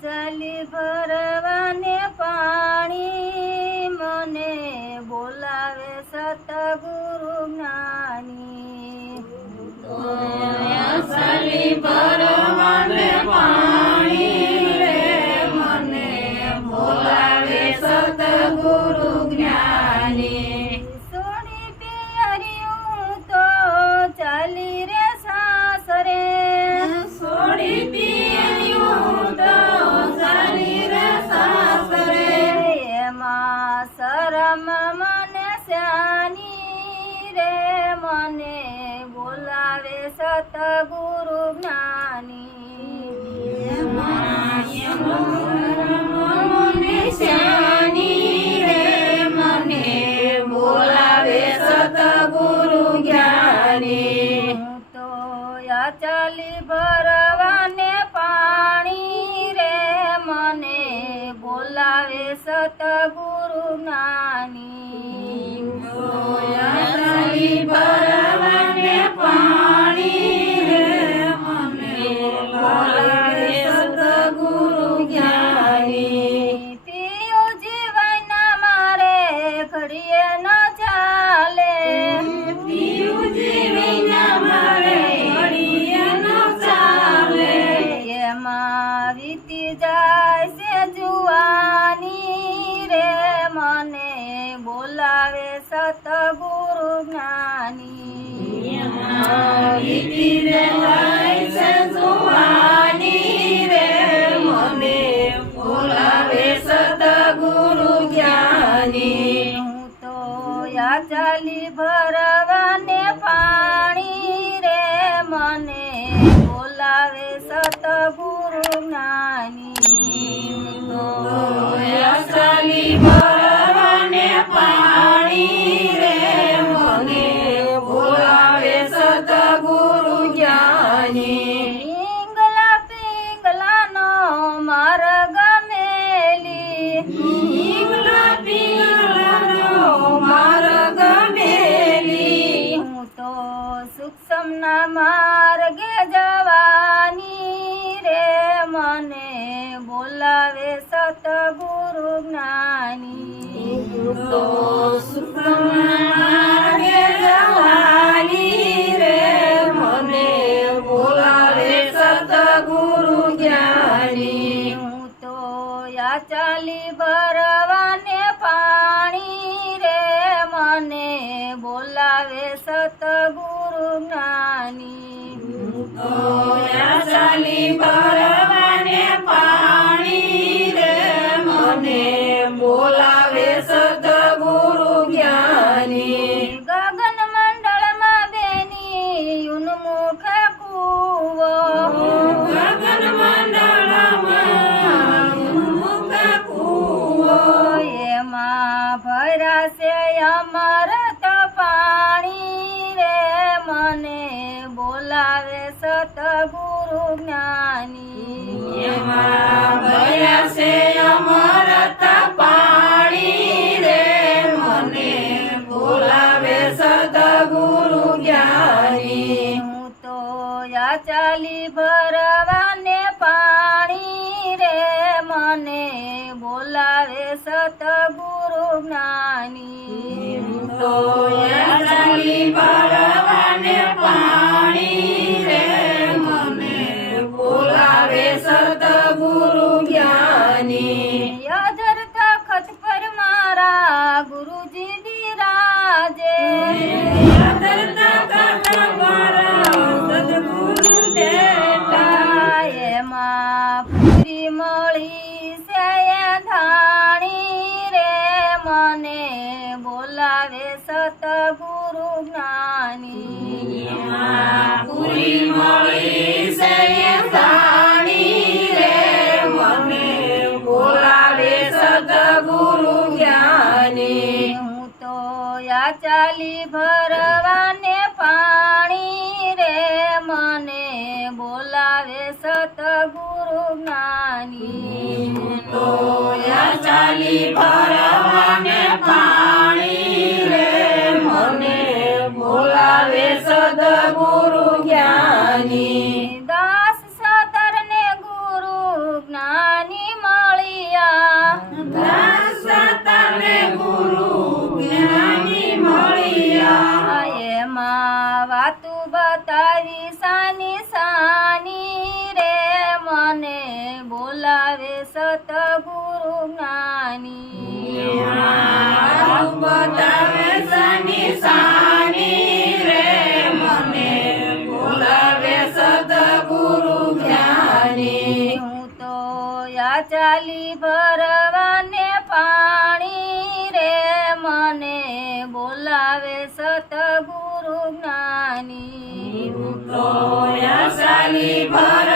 ચાલી ભરવાને પાણી મને બોલાવે સતગુરુ જ્ઞાની ચાલી ભરવાને પાણી રે મને બોલાવે સતગુરુ જ્ઞાની સોની પિયરિયું તો ચાલી રે સાસરે સોડી પિયરિયું તો ચાલી રે સાસરે એમાં શરમ મને શ્યાની રે મને બોલાવે સતગુરુ જ્ઞાની મને શ્યાની રે મને બોલાવે સતગુરુ જ્ઞાની હું તો ચાલી ભરવાને પાણી રે મને બોલાવે સતગુરુ જ્ઞાની ચાલી ભરવાને પાણી રે મને બોલાવે સતગુરુ જ્ઞાની પીયું જીવન મારે ઘડીએ ન ચાલે પીયું જીવીના મારે ઘડીએ ન ચાલે એમાં વીતી જાય છે જુવાની રે મને બોલાવે સતગુરુ જ્ઞાની વીતી જાય છે જુવાની રે મને બોલાવે સતગુરુ જ્ઞાની હું તો ચાલી ભરવાને પાણી રે મને બોલાવે સતગુરુ જ્ઞાની ચાલી ભરવાને પાણી રે મને બોલાવે સતગુરુ જ્ઞાની પિંગલા પિંગલાનો માર્ગ મેલી પિંગલા પિંગલાનો માર્ગ મેલી હું તો સૂક્ષ્મના માર્ગે જવાની રે મને બોલાવે સતગુરુ જ્ઞાની તો સુખમાર્ગે જવાની રે મને બોલાવે સતગુરુ જ્ઞાની હું તો ચાલી ભરવાને પાણી રે મને બોલાવે સતગુરુ જ્ઞાની તો ચાલી ભરવાને પાણી રે મને બોલાવે સતગુરુ જ્ઞાની ગગન મંડળમાં બેની ઉન્મુખ કૂવો ગગન મંડળમાં મુખ કૂવો એમાં ભરાશે અમૃત પાણી રે મને બોલાવે સતગુરુ જ્ઞાની એમાં ભર્યા છે અમૃત પાણી રે મને બોલાવે સતગુરુ જ્ઞાની હું તો ચાલી ભરવાને પાણી રે મને બોલાવે સતગુરુ જ્ઞાની તો ચાલી ભરવાને પાણી રે મને બોલાવે સતગુરુ જ્ઞાની યાદર તખત પર મારા ગુરુજી બિરાજે સતગુરુ દેતા એમાં પૂરી મળી છે ધાણી રે મને બોલાવે સતગુરુ જ્ઞાની પૂરી મળી છે જાણી રે મને બોલાવે સતગુરુ જ્ઞાની હું તો ચાલી ભરવાને પાણી રે મને બોલાવે સતગુરુ જ્ઞાની તો ચાલી ભરવાને પાણી રે મને બોલાવે સદગુરુ જ્ઞાની દાસ સતર ને ગુરુ જ્ઞાની બતાવી સાની સાની રે મને બોલાવે સતગુરુ જ્ઞાની બતાવે સાની સાની રે મને બોલાવે સદગુરુ જ્ઞાની હું તો યા ચાલી ભરવાને પાણી રે મને બોલાવે સતગુરુ જ્ઞાની તો યા ચાલી ભર